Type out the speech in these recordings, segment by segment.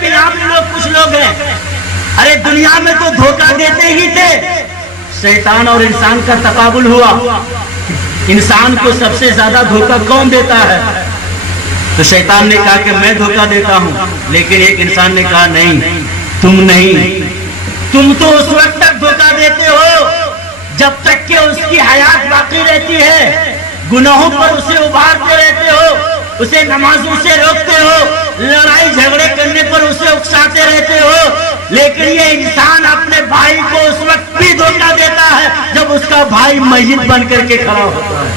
بھی یہاں بھی لوگ کچھ لوگ ہیں، ارے دنیا میں تو دھوکہ دیتے ہی تھے، شیطان اور انسان کا تقابل ہوا، انسان کو سب سے زیادہ دھوکہ کون دیتا ہے؟ تو شیطان نے کہا کہ میں دھوکہ دیتا ہوں، لیکن ایک انسان نے کہا نہیں، تم نہیں، تم تو اس وقت تک دھوکہ دیتے ہو جب تک کہ اس کی حیات باقی رہتی ہے، گناہوں پر اسے ابھارتے رہتے ہو، اسے نمازوں سے روکتے ہو، لڑائی جھگڑے کرنے پر اسے اکساتے رہتے ہو، لیکن یہ انسان اپنے بھائی کو اس وقت بھی دھوکہ دیتا ہے جب اس کا بھائی میت بن کر کے کھڑا ہوتا ہے،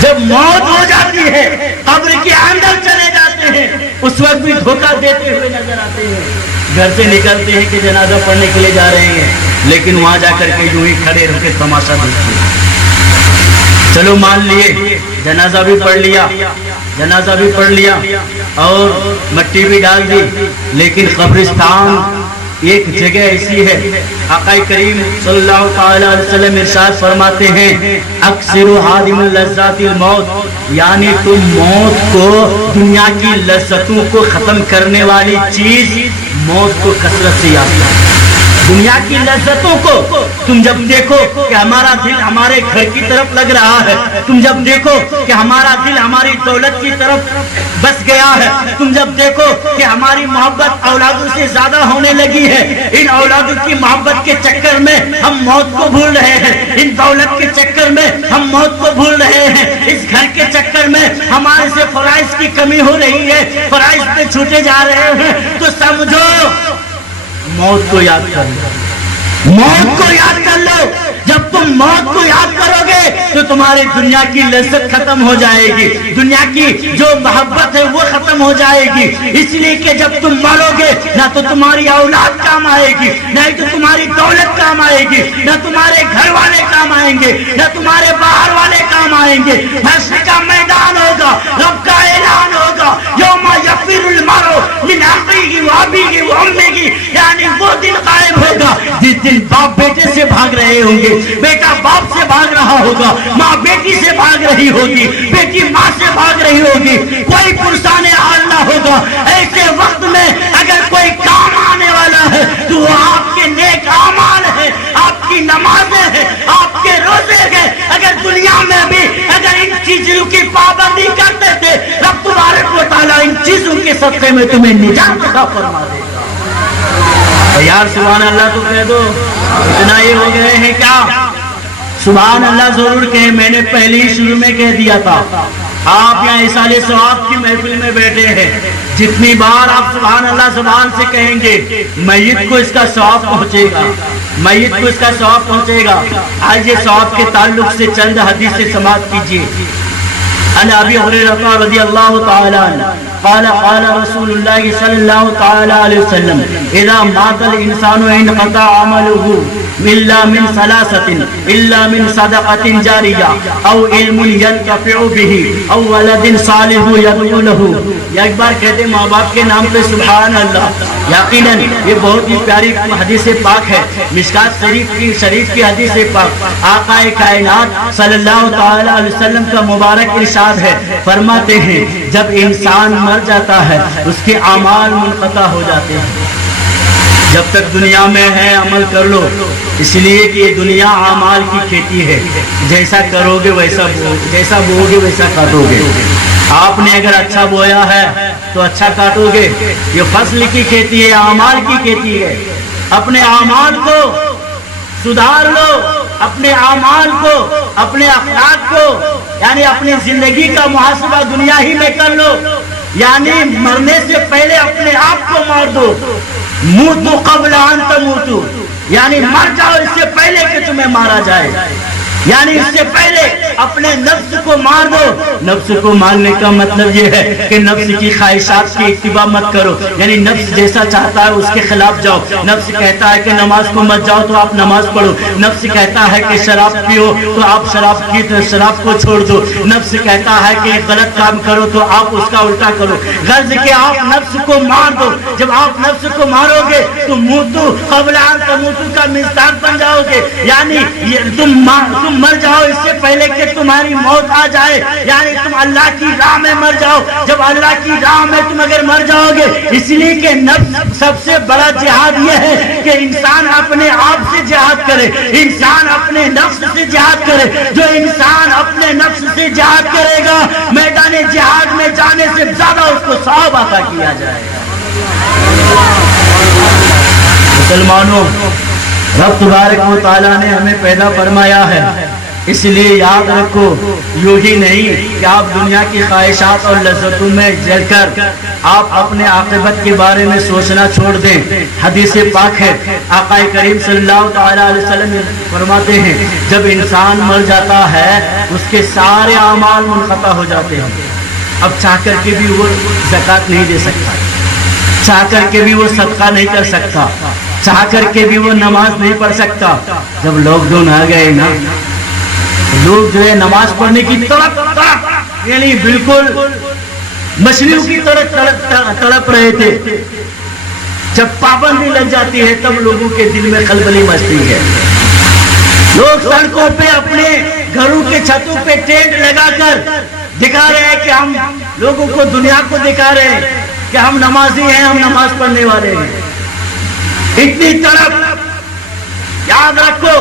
جب موت ہو جاتی ہے، قبر کے اندر چلے جاتے ہیں، اس وقت بھی دھوکہ دیتے ہوئے نظر آتے ہیں۔ گھر سے نکلتے ہیں کہ جنازہ پڑھنے کے لیے جا رہے ہیں، لیکن وہاں جا کر کے یوں ہی کھڑے رہ کے تماشا دیکھتے ہیں۔ چلو مان لیے جنازہ بھی پڑھ لیا، جنازہ بھی پڑھ لیا اور مٹی بھی ڈال دی، لیکن قبرستان ایک جگہ ایسی ہے، آقا کریم صلی اللہ تعالی علیہ وسلم ارشاد فرماتے ہیں اکثر حادم اللذات الموت، یعنی تم موت کو، دنیا کی لذتوں کو ختم کرنے والی چیز موت کو کثرت سے یاد کرو۔ دنیا کی لذتوں کو تم جب دیکھو کہ ہمارا دل ہمارے گھر کی طرف لگ رہا ہے، تم جب دیکھو کہ ہمارا دل ہماری دولت کی طرف بس گیا ہے، تم جب دیکھو کہ ہماری محبت اولادوں سے زیادہ ہونے لگی ہے، ان اولادوں کی محبت کے چکر میں ہم موت کو بھول رہے ہیں، ان دولت کے چکر میں ہم موت کو بھول رہے ہیں، اس گھر کے چکر میں ہمارے سے فرائض کی کمی ہو رہی ہے، فرائض پہ چھوٹے جا رہے ہیں، تو سمجھو موت کو یاد کر لو، موت کو یاد کر لو۔ جب تم موت کو یاد کرو گے تو تمہاری دنیا کی لذت ختم ہو جائے گی، دنیا کی جو محبت ہے وہ ختم ہو جائے گی، اس لیے کہ جب تم مرو گے نہ تو تمہاری اولاد کام آئے گی، نہ تو تمہاری دولت کام آئے گی، نہ تمہارے گھر والے کام آئیں گے، نہ تمہارے باہر والے کام آئیں گے۔ حشر کا میدان ہوگا، رب کا اعلان ہوگا، یوم یفر المرء من اخیہ وابیہ وامہ، یعنی وہ دن قائم ہوگا جس دن باپ بیٹے سے بھاگ رہے ہوں گے، بیٹا باپ سے بھاگ رہا ہوگا، ماں بیٹی سے بھاگ رہی ہوگی، بیٹی ماں سے بھاگ رہی ہوگی، کوئی پرسان حال نہ ہوگا۔ ایسے وقت میں اگر کوئی کام آنے والا ہے تو وہ آپ کے نیک اعمال ہیں، آپ کی نمازیں ہیں، آپ کے روزے ہیں۔ اگر دنیا میں بھی اگر ان چیزوں کی پابندی کرتے تھے، رب تبارک و تعالیٰ ان چیزوں کے صدقے میں تمہیں نجات عطا فرما دے گا۔ یار سبحان اللہ تو کہہ دو، اتنا ہی ہو گئے ہیں کیا؟ سبحان اللہ ضرور کہیں، میں نے پہلے ہی شروع میں کہہ دیا تھا۔ آپ یہاں اصال ثواب کی محفل میں بیٹھے ہیں، جتنی بار آپ سبحان اللہ زبان سے کہیں گے میت کو اس کا ثواب پہنچے گا، میت کو اس کا ثواب پہنچے گا۔ آج یہ ثواب کے تعلق سے چند حدیث سے سماعت کیجیے۔ عن ابی ہریرہ رضی اللہ تعالی عنہ قال قال رسول اللہ صلی اللہ تعالی علیہ وسلم اذا مات الانسان انقطع عمله الا من ثلاثه الا من صدقة جاریہ او علم ينتفع به او ولد صالح يدعو له۔ یا ایک بار کہتے ماں باپ کے نام پہ سبحان اللہ۔ یقیناً یہ بہت ہی پیاری حدیث پاک ہے، مشکات شریف کی حدیث پاک۔ آقا کائنات صلی اللہ تعالی علیہ وسلم کا مبارک ارشاد ہے، فرماتے ہیں جب انسان مر جاتا ہے اس کے اعمال منقطع ہو جاتے ہیں۔ جب تک دنیا میں ہے عمل کر لو، اس لیے کہ یہ دنیا اعمال کی کھیتی ہے، جیسا کرو گے ویسا جیسا بو گے ویسا کاٹو گے۔ آپ نے اگر اچھا بویا ہے تو اچھا کاٹو گے۔ یہ فصل کی کھیتی ہے، اعمال کی کھیتی ہے۔ اپنے اعمال کو سدھار لو، اپنے اعمال کو، اپنے اخلاق کو، یعنی اپنی زندگی کا محاسبہ دنیا ہی میں کر لو، یعنی مرنے سے پہلے اپنے آپ کو مار دو۔ موتو قبل ان تموتو، یعنی مر جاؤ اس سے پہلے کہ تمہیں مارا جائے، یعنی اس سے پہلے اپنے نفس کو مار دو۔ نفس کو مارنے کا مطلب یہ ہے کہ نفس کی خواہشات کی اتباع مت کرو، یعنی نفس جیسا چاہتا ہے اس کے خلاف جاؤ۔ نفس کہتا ہے کہ نماز کو مت جاؤ تو آپ نماز پڑھو، نفس کہتا ہے کہ شراب پیو تو آپ شراب کو چھوڑ دو، نفس کہتا ہے کہ غلط کام کرو تو آپ اس کا الٹا کرو۔ غرض کہ آپ نفس کو مار دو۔ جب آپ نفس کو مارو گے تو موتو قبل ان تموتو کا مستاق بن جاؤ گے، یعنی تم تم مر جاؤ اس سے پہلے کہ تمہاری موت آ جائے، یعنی تم اللہ کی راہ میں مر جاؤ۔ جب اللہ کی راہ میں تم اگر مر جاؤ گے، اس لیے کہ نفس سب سے بڑا جہاد یہ ہے کہ انسان اپنے آپ سے جہاد کرے، انسان اپنے نفس سے جہاد کرے۔ جو انسان اپنے نفس سے جہاد کرے گا، میدان جہاد میں جانے سے زیادہ اس کو ثواب عطا کیا جائے گا۔ مسلمانوں، رب تبارک و تعالیٰ نے ہمیں پیدا فرمایا ہے، اس لیے یاد رکھو یوں ہی نہیں کہ آپ دنیا کی خواہشات اور لذتوں میں جل کر آپ اپنے عاقبت کے بارے میں سوچنا چھوڑ دیں۔ حدیث پاک ہے، آقا کریم صلی اللہ تعالیٰ علیہ وسلم فرماتے ہیں جب انسان مر جاتا ہے اس کے سارے اعمال منقطع ہو جاتے ہیں۔ اب چاہ کر کے بھی وہ زکوٰۃ نہیں دے سکتا، چاہ کر کے بھی وہ صدقہ نہیں کر سکتا، چاہ کر کے بھی وہ نماز نہیں پڑھ سکتا۔ جب لاک ڈاؤن آ گئے نا، لوگ جو ہے نماز پڑھنے کی تڑپ یعنی بالکل مچھلیوں کی طرح تڑپ رہے تھے۔ جب پابندی لگ جاتی ہے تب لوگوں کے دل میں خلبلی مچتی ہے۔ لوگ سڑکوں پہ اپنے گھروں کے چھتوں پہ ٹینٹ لگا کر دکھا رہے ہیں کہ ہم لوگوں کو، دنیا کو دکھا رہے ہیں کہ ہم نمازی ہیں، ہم نماز پڑھنے والے ہیں۔ اتنی طرف یاد رکھو،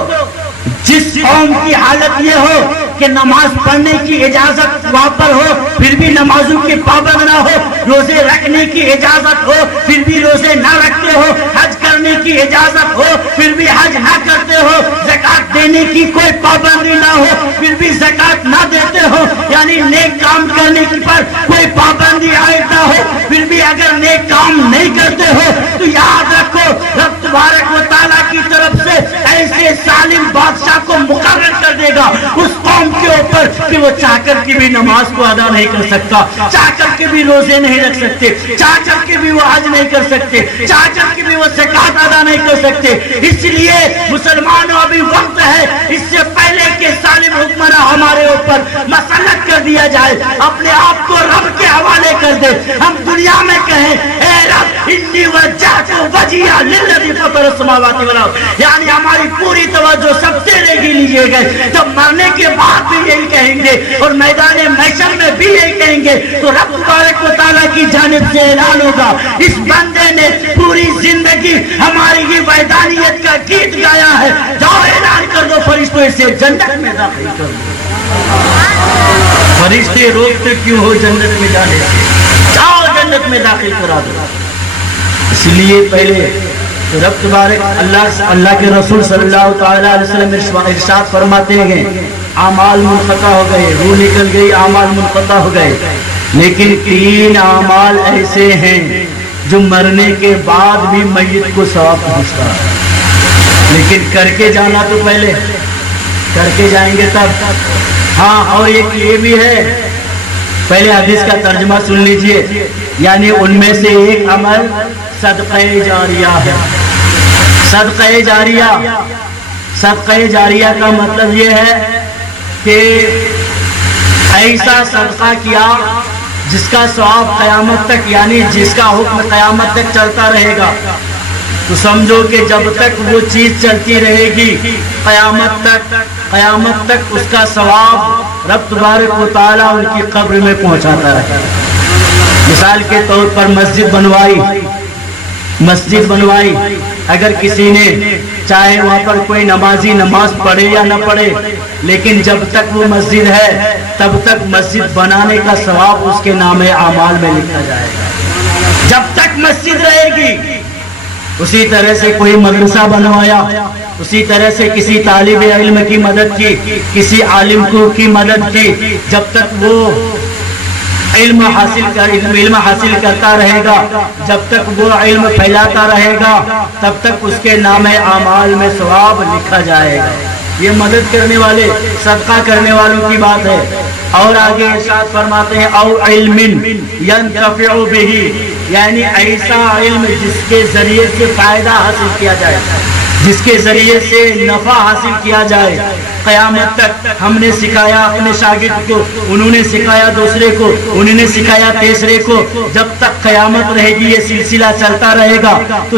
جس قوم کی حالت یہ ہو کہ نماز پڑھنے کی اجازت وہاں پر ہو پھر بھی نمازوں کے پابند نہ ہو، روزے رکھنے کی اجازت ہو پھر بھی روزے نہ رکھتے ہو، حج کرنے کی اجازت ہو پھر بھی حج نہ کرتے ہو، زکوٰۃ دینے کی کوئی پابندی نہ ہو پھر بھی زکوٰۃ نہ دیتے ہو، یعنی نیک کام کرنے پر کوئی پابندی عائد نہ ہو پھر بھی اگر نیک کام نہیں کرتے ہو تو یاد رکھو رب تبارک و تعالیٰ کی طرف سے ایسے ظالم بادشاہ کو مقرر کر دے گا اس قوم کے اوپر کہ وہ چاہ کر کے بھی نماز کو ادا نہیں کر سکتا، چاہ کر کے بھی روزے نہیں رکھ سکتے، چاہ کر کے بھی وہ حج نہیں کر سکتے، چاہ کر کے بھی وہ زکوٰۃ ادا نہیں کر سکتے۔ اس لیے مسلمانوں ابھی وقت ہے، اس سے پہلے کہ ظالم حکمراں ہمارے اوپر مسلط کر دیا جائے، اپنے آپ کو رب کے حوالے کر دے۔ ہم دنیا میں کہیں اے رب انی وجہت وجہی للذی فطر السماوات والارض، یعنی ہماری پوری توجہ سب سے لے لیجیے گئے، جب مرنے کے بعد بھی یہی کہیں گے اور میدان محشر میں بھی یہی کہیں گے تو رب تبارک و تعالیٰ کی جانب سے اعلان ہوگا اس بندے نے پوری زندگی ہماری یہ وحدانیت کا گیت گایا ہے، جاؤ اعلان کر دو فرشتوں اسے جنت میں داخل کر دو۔ فرشتے روکتے کیوں ہو جنت میں جانے سے؟ جاؤ جنت میں داخل کرا دو۔ اس لیے پہلے رب تبارک اللہ کے رسول صلی اللہ تعالیٰ علیہ وسلم ارشاد فرماتے ہیں اعمال منقطع ہو گئے، روح نکل گئی، اعمال منقطع ہو گئے، لیکن 3 اعمال ایسے ہیں جو مرنے کے بعد بھی میت کو ثواب پہنچتا ہے، لیکن کر کے جانا تو پہلے، کر کے جائیں گے تب۔ ہاں، اور ایک یہ بھی ہے، پہلے حدیث کا ترجمہ سن لیجئے، یعنی ان میں سے ایک عمل صدقہ جاریہ ہے۔ صدقہ جاریہ، صدقہ جاریہ کا مطلب یہ ہے کہ ایسا صدقہ کیا جس کا ثواب قیامت تک، یعنی جس کا حکم قیامت تک چلتا رہے گا، تو سمجھو کہ جب تک وہ چیز چلتی رہے گی قیامت تک اس کا ثواب رب تبارک و تعالیٰ ان کی قبر میں پہنچاتا رہے۔ مثال کے طور پر مسجد بنوائی، اگر کسی نے چاہے وہاں پر کوئی نمازی نماز پڑھے یا نہ پڑھے، لیکن جب تک وہ مسجد ہے تب تک مسجد بنانے کا ثواب اس کے نام اعمال میں لکھا جائے گا جب تک مسجد رہے گی۔ اسی طرح سے کوئی مدرسہ بنوایا، اسی طرح سے کسی طالب علم کی مدد کی، کسی عالم کی مدد کی، جب تک وہ علم حاصل کرتا رہے گا، جب تک وہ علم پھیلاتا رہے گا، تب تک اس کے نام اعمال میں ثواب لکھا جائے گا۔ یہ مدد کرنے والے، صدقہ کرنے والوں کی بات ہے۔ اور آگے ارشاد فرماتے ہیں او علم ینتفع بہ، یعنی ایسا علم جس کے ذریعے سے فائدہ حاصل کیا جائے، جس کے ذریعے سے نفع حاصل کیا جائے۔ قیامت تک ہم نے سکھایا اپنے شاگرد کو، انہوں نے سکھایا دوسرے کو، انہوں نے سکھایا تیسرے کو، جب تک قیامت رہے گی یہ سلسلہ چلتا رہے گا۔ تو